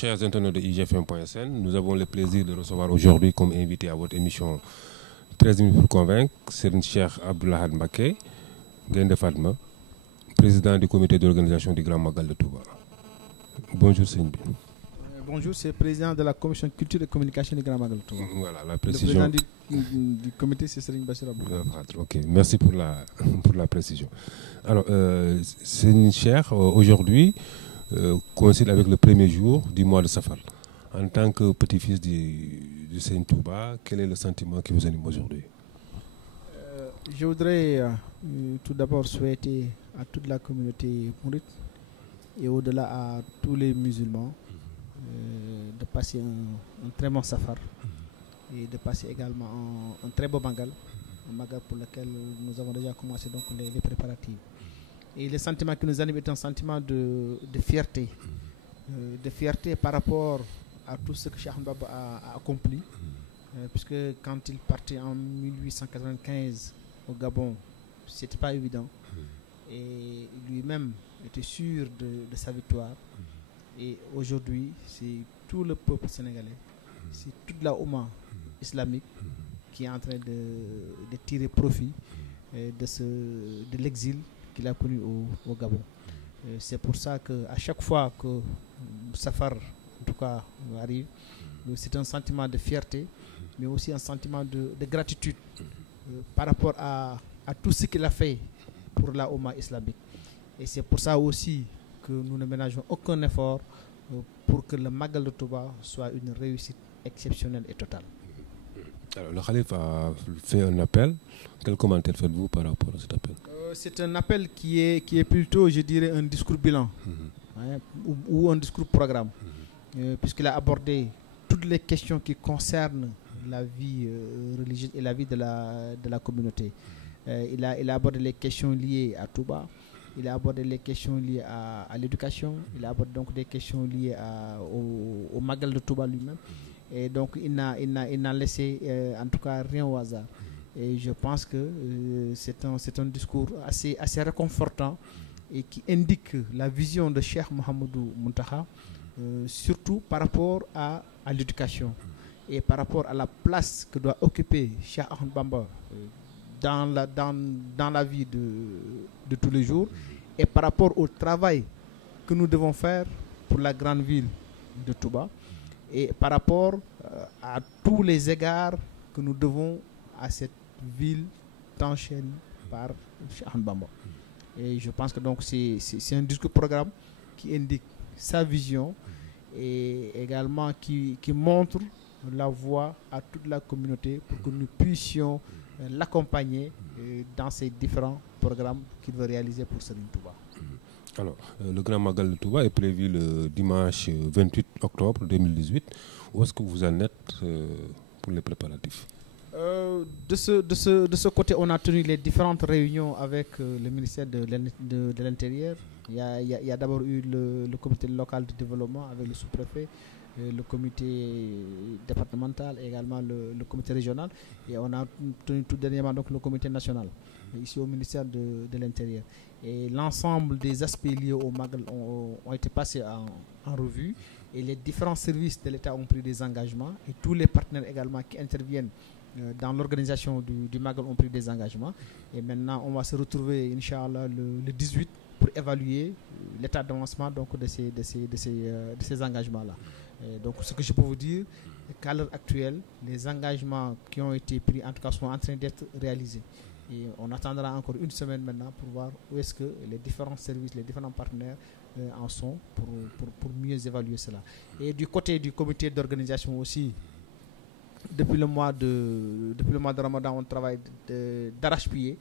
chers internautes de IGFM.sn, nous avons le plaisir de recevoir aujourd'hui comme invité à votre émission 13 minutes pour convaincre, Serigne Cheikh Abdou Lahad Mbacké Gaïndé Fatma, président du comité d'organisation du Grand Magal de Touba. Bonjour Serigne. Bonjour, c'est le président de la commission culture et communication du Grand Magal de Touba. Voilà, la précision. Le président du comité, c'est Serigne Bassirou Abdou Lahad. Ok, merci pour la précision. Alors, Serigne Cheikh, aujourd'hui, coïncide avec le premier jour du mois de Safar. En tant que petit-fils du Serigne Touba, quel est le sentiment qui vous anime aujourd'hui? Je voudrais tout d'abord souhaiter à toute la communauté mouride et au-delà à tous les musulmans de passer un très bon Safar et de passer également un très beau Magal, un Magal pour lequel nous avons déjà commencé donc les préparatifs. Et le sentiment qui nous anime est un sentiment de fierté. De fierté par rapport à tout ce que Cheikh Ahmadou Bamba a accompli. Puisque quand il partait en 1895 au Gabon, c'était pas évident. Et lui-même était sûr de sa victoire. Et aujourd'hui, c'est tout le peuple sénégalais, c'est toute la Oumma islamique qui est en train de tirer profit de l'exil qu'il a connu au Gabon. C'est pour ça qu'à chaque fois que Safar, en tout cas, arrive, c'est un sentiment de fierté, mais aussi un sentiment de gratitude par rapport à tout ce qu'il a fait pour la Oumma islamique. Et c'est pour ça aussi que nous ne ménageons aucun effort pour que le Magal de Touba soit une réussite exceptionnelle et totale. Alors, le Khalife a fait un appel. Quel commentaire faites-vous par rapport à cet appel? C'est un appel qui est plutôt, je dirais, un discours bilan ou un discours programme, puisqu'il a abordé toutes les questions qui concernent la vie religieuse et la vie de la communauté. Il a abordé les questions liées à Touba, il a abordé les questions liées à l'éducation, il a abordé donc des questions liées au Magal de Touba lui-même. Et donc il n'a laissé en tout cas rien au hasard. Et je pense que c'est un discours assez réconfortant et qui indique la vision de Cheikh Mouhamadou Mountakha, surtout par rapport à l'éducation et par rapport à la place que doit occuper Cheikh Ahmadou Bamba dans la vie de tous les jours, et par rapport au travail que nous devons faire pour la grande ville de Touba, et par rapport à tous les égards que nous devons à cette ville tant chérie par Cheikh Ahmadou Bamba. Et je pense que donc c'est un discours programme qui indique sa vision et également qui montre la voie à toute la communauté pour que nous puissions l'accompagner dans ces différents programmes qu'il veut réaliser pour Serigne Touba. Alors, le Grand Magal de Touba est prévu le dimanche 28 octobre 2018. Où est-ce que vous en êtes pour les préparatifs? De ce côté, on a tenu les différentes réunions avec le ministère de l'Intérieur. Il y a d'abord eu le comité local de développement avec le sous-préfet, le comité départemental et également le comité régional. Et on a tenu tout dernièrement donc le comité national, ici au ministère de l'Intérieur. Et l'ensemble des aspects liés au Magal ont été passés en revue. Et les différents services de l'État ont pris des engagements. Et tous les partenaires également qui interviennent dans l'organisation du Magal ont pris des engagements. Et maintenant, on va se retrouver, Inch'Allah, le 18 pour évaluer l'état d'avancement donc de ces engagements-là. Donc, ce que je peux vous dire, c'est qu'à l'heure actuelle, les engagements qui ont été pris, en tout cas, sont en train d'être réalisés. Et on attendra encore une semaine maintenant pour voir où est-ce que les différents services, les différents partenaires en sont pour mieux évaluer cela. Et du côté du comité d'organisation aussi, depuis le mois de Ramadan, on travaille d'arrache-pied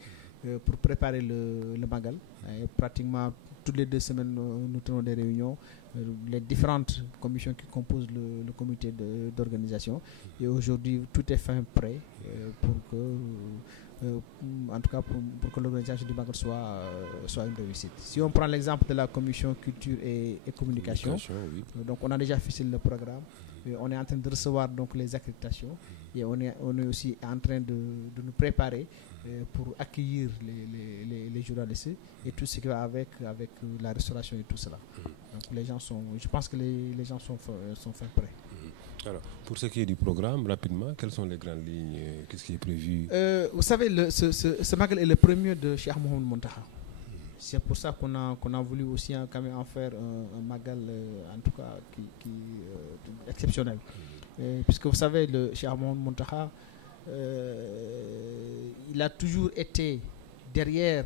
pour préparer le Magal. Et pratiquement toutes les 2 semaines, nous tenons des réunions, les différentes commissions qui composent le comité d'organisation. Et aujourd'hui, tout est fin prêt pour que en tout cas pour que l'organisation du Magal soit une réussite. Si on prend l'exemple de la commission culture et communication, oui. Donc on a déjà ficelé le programme, on est en train de recevoir donc les accréditations et on est aussi en train de nous préparer pour accueillir les journalistes et tout ce qui va avec la restauration et tout cela. Donc je pense que les gens sont faits prêts. Alors, pour ce qui est du programme, rapidement, quelles sont les grandes lignes? Qu'est-ce qui est prévu? Vous savez, ce Magal est le premier de Cheikh Mohamed Muntaha. C'est pour ça qu'on a voulu aussi quand même en faire un Magal, en tout cas, qui exceptionnel. Puisque vous savez, le Cheikh Mohamed Muntaha, il a toujours été derrière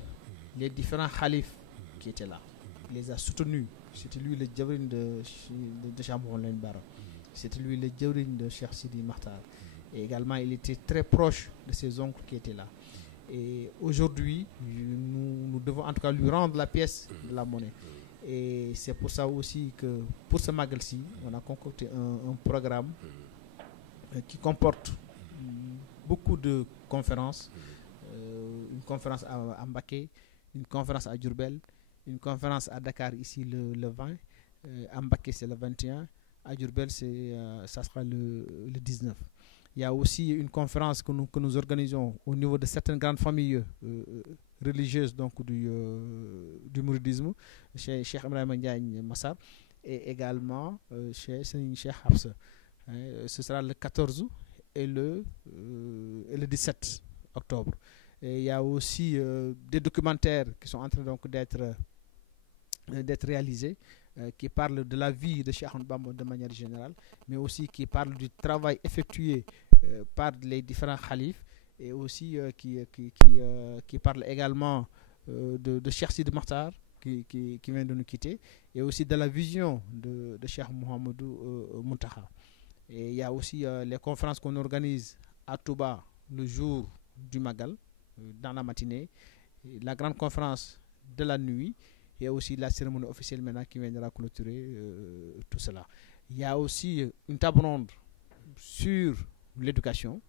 les différents khalifs qui étaient là. Il les a soutenus. C'était lui le Djawrin de Cheikh Mohamed Bara. C'était lui le Djawrin de Cheikh Sidi Makhtar. Et également, il était très proche de ses oncles qui étaient là. Et aujourd'hui, nous devons en tout cas lui rendre la pièce de la monnaie. Et c'est pour ça aussi que pour ce Magal-ci, on a concocté un programme qui comporte beaucoup de conférences. Une conférence à Mbacké, une conférence à Diourbel, une conférence à Dakar ici le 20, à Mbacké c'est le 21, à Diourbel ça sera le 19. Il y a aussi une conférence que nous organisons au niveau de certaines grandes familles religieuses donc du mouridisme, chez Cheikh Ibrahima Ndiaye Massar, et également chez Cheikh Hafsa. Ce sera le 14 et le 17 octobre. Et il y a aussi des documentaires qui sont en train donc d'être réalisés, qui parlent de la vie de Cheikh Ahmadou Bamba de manière générale, mais aussi qui parlent du travail effectué par les différents khalifes, et aussi qui parlent également de Cheikh Sidi Makhtar qui vient de nous quitter, et aussi de la vision de Cheikh Mouhamadou Muntaha. Et il y a aussi les conférences qu'on organise à Touba le jour du Magal, dans la matinée, la grande conférence de la nuit, et aussi la cérémonie officielle maintenant qui viendra clôturer tout cela. Il y a aussi une table ronde sur l'éducation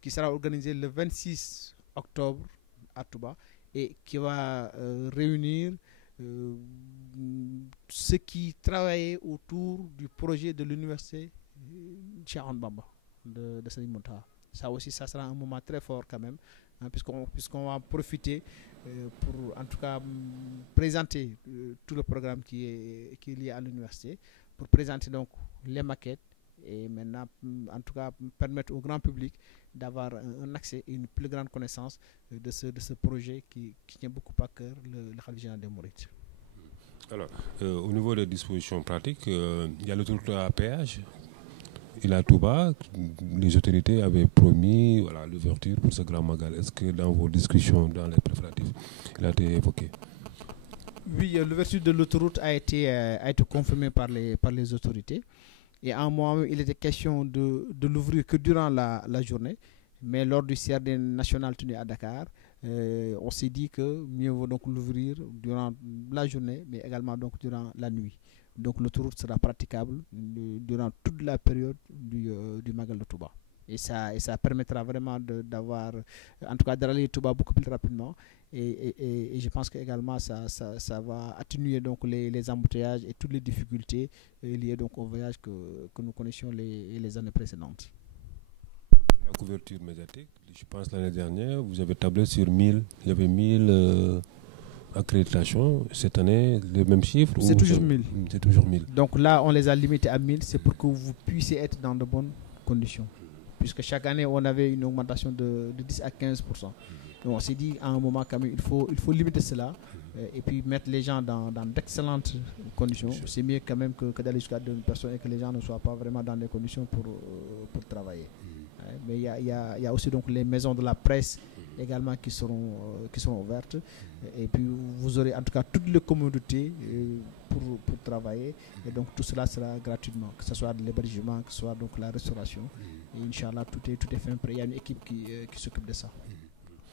qui sera organisée le 26 octobre à Touba et qui va réunir ceux qui travaillaient autour du projet de l'université Cheikh Ahmadou Bamba de Serigne Mountakha. Ça aussi, ça sera un moment très fort quand même, hein, puisqu'on va profiter pour en tout cas présenter tout le programme qui est lié à l'université, pour présenter donc les maquettes et maintenant en tout cas permettre au grand public d'avoir un accès et une plus grande connaissance de ce projet qui tient beaucoup à cœur le Khalife général des Mourides. Alors, au niveau des dispositions pratiques, il y a l'autoroute à péage. Il a Touba, les autorités avaient promis l'ouverture pour ce grand Magal. Est-ce que dans vos discussions, dans les préparatifs, il a été évoqué? Oui, l'ouverture de l'autoroute a été confirmée par les autorités. Et à un moment, il était question de l'ouvrir que durant la journée. Mais lors du CRD national tenu à Dakar, on s'est dit que mieux vaut donc l'ouvrir durant la journée, mais également donc durant la nuit. Donc l'autoroute sera praticable durant toute la période du Magal de Touba. Et ça permettra vraiment d'avoir, en tout cas de rallier Touba beaucoup plus rapidement. Et je pense que également ça va atténuer donc les embouteillages et toutes les difficultés liées donc au voyage que nous connaissions les années précédentes. La couverture médiatique, je pense l'année dernière, vous avez tablé sur 1000. Il y avait 1000 accréditations. Cette année, le même chiffre? C'est toujours 1000. C'est toujours 1000. Donc là, on les a limités à 1000. C'est pour que vous puissiez être dans de bonnes conditions. Puisque chaque année, on avait une augmentation de 10 à 15%. Donc on s'est dit, à un moment, quand même, il faut limiter cela et puis mettre les gens dans d'excellentes conditions. C'est mieux quand même que d'aller jusqu'à 2000 personnes et que les gens ne soient pas vraiment dans des conditions pour travailler. Mais il y a aussi donc les maisons de la presse également qui seront ouvertes. Et puis vous aurez en tout cas toutes les commodités pour travailler. Et donc tout cela sera gratuitement, que ce soit de l'hébergement, que ce soit donc la restauration. Et Inch'Allah, tout est fait prêt. Il y a une équipe qui s'occupe de ça.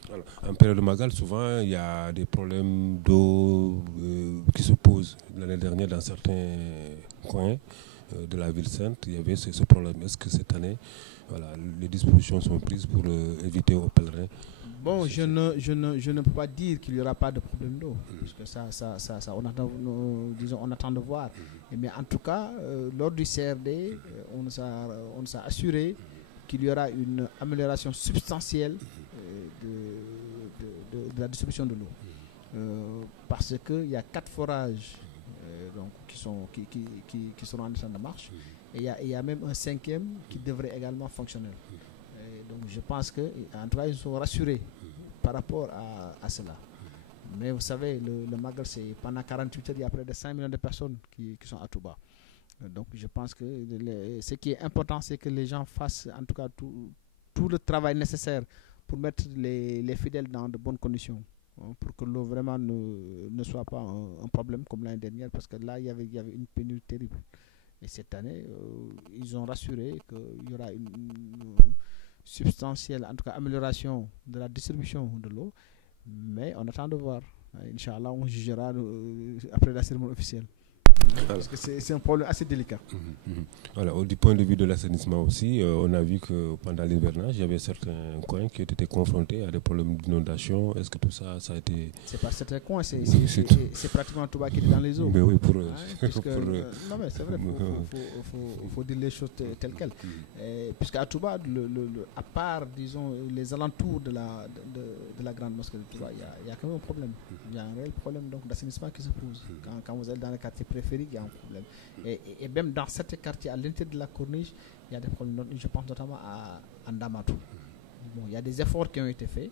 Alors, en période de Magal, souvent il y a des problèmes d'eau qui se posent l'année dernière dans certains coins. de la ville sainte, il y avait ce problème. Est-ce que cette année, voilà, les dispositions sont prises pour éviter aux pèlerins? Bon, je ne peux pas dire qu'il n'y aura pas de problème d'eau, parce que ça on attend de voir. Mais en tout cas, lors du CRD, on nous a assuré qu'il y aura une amélioration substantielle de la distribution de l'eau. Parce qu'il y a 4 forages donc, qui seront en état de marche, et il y a même un 5e qui devrait également fonctionner. Donc je pense qu'en tout cas, ils sont rassurés par rapport à cela. Mais vous savez, le Magal, c'est pendant 48 heures, il y a près de 5 millions de personnes qui sont à Touba. Donc je pense que ce qui est important, c'est que les gens fassent en tout cas tout le travail nécessaire pour mettre les fidèles dans de bonnes conditions, pour que l'eau vraiment ne soit pas un problème comme l'année dernière, parce que là, il y avait une pénurie terrible. Et cette année, ils ont rassuré qu'il y aura une substantielle, en tout cas amélioration de la distribution de l'eau, mais on attend de voir. Inch'Allah, on jugera après la cérémonie officielle. Parce que c'est un problème assez délicat. Voilà, du point de vue de l'assainissement aussi, on a vu que pendant l'hivernage, il y avait certains coins qui étaient confrontés à des problèmes d'inondation. Est-ce que tout ça a été... C'est pas certains coins, c'est pratiquement tout bas qui est dans les eaux. Mais oui, non, mais c'est vrai, il faut dire les choses telles quelles. Puisqu'à Touba, à part, disons, les alentours de la grande mosquée de Touba, il y a quand même un problème. Il y a un réel problème d'assainissement qui se pose. Quand vous êtes dans les quartiers préférés, il y a un problème. Et même dans certains quartiers, à l'intérieur de la corniche, il y a des problèmes. Je pense notamment à Ndamatou. Bon, il y a des efforts qui ont été faits.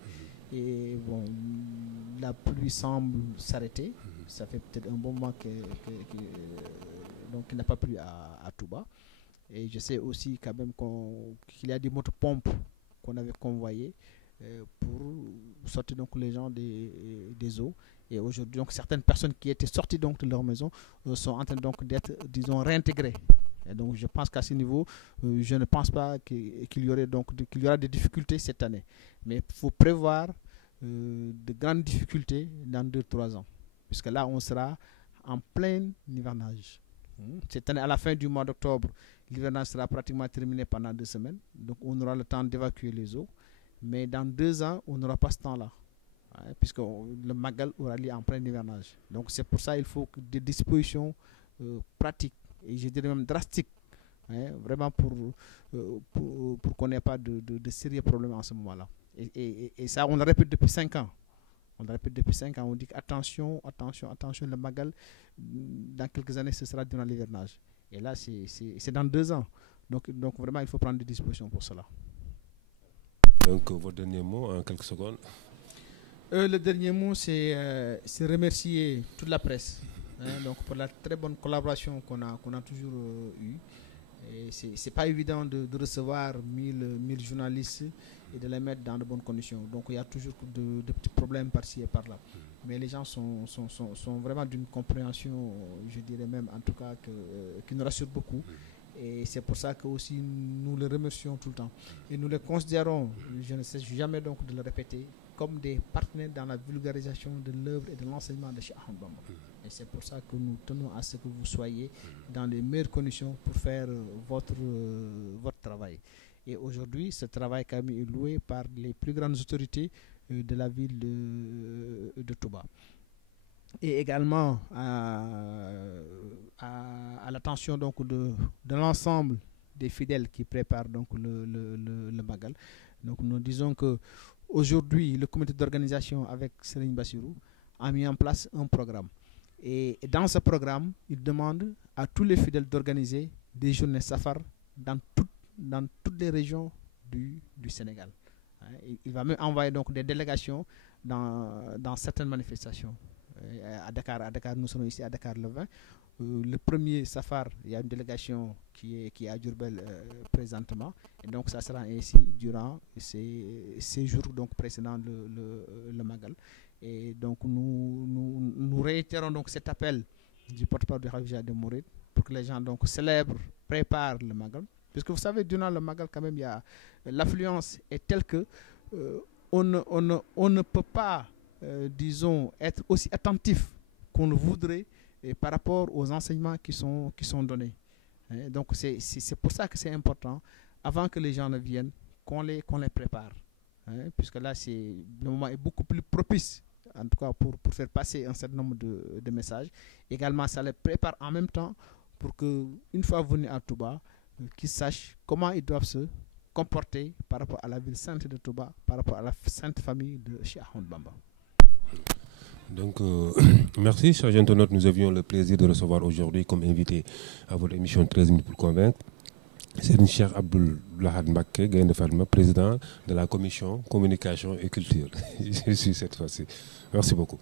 Et bon, la pluie semble s'arrêter. Ça fait peut-être un bon moment qu'il n'a pas plu à Touba. Et je sais aussi quand même qu'il y a des motopompes qu'on avait convoyées pour sortir donc les gens des eaux. Et aujourd'hui, donc, certaines personnes qui étaient sorties donc, de leur maison sont en train donc, d'être, disons, réintégrées. Et donc, je pense qu'à ce niveau, je ne pense pas qu'il y aura des difficultés cette année. Mais il faut prévoir de grandes difficultés dans 2-3 ans. Puisque là, on sera en plein hivernage. Cette année, à la fin du mois d'octobre, l'hivernage sera pratiquement terminé pendant 2 semaines. Donc, on aura le temps d'évacuer les eaux. Mais dans 2 ans, on n'aura pas ce temps-là. Puisque le Magal aura lieu en plein hivernage. Donc c'est pour ça qu'il faut des dispositions pratiques et je dirais même drastiques, vraiment pour qu'on n'ait pas de sérieux problèmes en ce moment-là. Et ça, on le répète depuis 5 ans. On dit attention, le Magal, dans quelques années, ce sera durant l'hivernage. Et là, c'est dans 2 ans. Donc vraiment, il faut prendre des dispositions pour cela. Donc votre dernier mot en quelques secondes. Le dernier mot, c'est remercier toute la presse donc pour la très bonne collaboration qu'on a toujours eue. C'est pas évident de recevoir 1000 journalistes et de les mettre dans de bonnes conditions. Donc il y a toujours de petits problèmes par-ci et par-là. Mais les gens sont vraiment d'une compréhension, je dirais même en tout cas, qui nous rassure beaucoup. Et c'est pour ça que aussi nous les remercions tout le temps. Et nous les considérons, je ne cesse jamais donc de le répéter, comme des partenaires dans la vulgarisation de l'œuvre et de l'enseignement de Cheikh Ahmadou Bamba. Et c'est pour ça que nous tenons à ce que vous soyez dans les meilleures conditions pour faire votre travail. Et aujourd'hui, ce travail quand même est loué par les plus grandes autorités de la ville de Touba. Et également à l'attention donc de l'ensemble des fidèles qui préparent donc le Magal. Donc nous disons que aujourd'hui, le comité d'organisation avec Serigne Bassirou a mis en place un programme. Et dans ce programme, il demande à tous les fidèles d'organiser des journées safar dans toutes les régions du Sénégal. Il va même envoyer donc des délégations dans certaines manifestations. À Dakar, nous sommes ici à Dakar le 20. Le premier safar, il y a une délégation qui est à Diourbel présentement. Et donc, ça sera ainsi durant ces jours donc, précédant le Magal. Et donc, nous réitérons donc cet appel du porte-parole du Khalife de Mouride pour que les gens donc célèbrent, préparent le Magal. Parce que vous savez, durant le Magal, quand même, l'affluence est telle que on ne peut pas, disons, être aussi attentif qu'on le voudrait par rapport aux enseignements qui sont donnés. Hein. Donc c'est pour ça que c'est important, avant que les gens ne viennent, qu'on les prépare. Hein, puisque là, le moment est beaucoup plus propice, en tout cas pour faire passer un certain nombre de messages. Également, ça les prépare en même temps pour qu'une fois venus à Touba, qu'ils sachent comment ils doivent se comporter par rapport à la ville sainte de Touba, par rapport à la sainte famille de Cheikh Ahmadou Bamba. Donc, merci, chers internautes. Nous avions le plaisir de recevoir aujourd'hui comme invité à votre émission 13 minutes pour convaincre. C'est Cheikh Abdoul-Lahad Mbacké Gaïndé Fatma, président de la commission communication et culture. Je suis cette fois-ci. Merci beaucoup.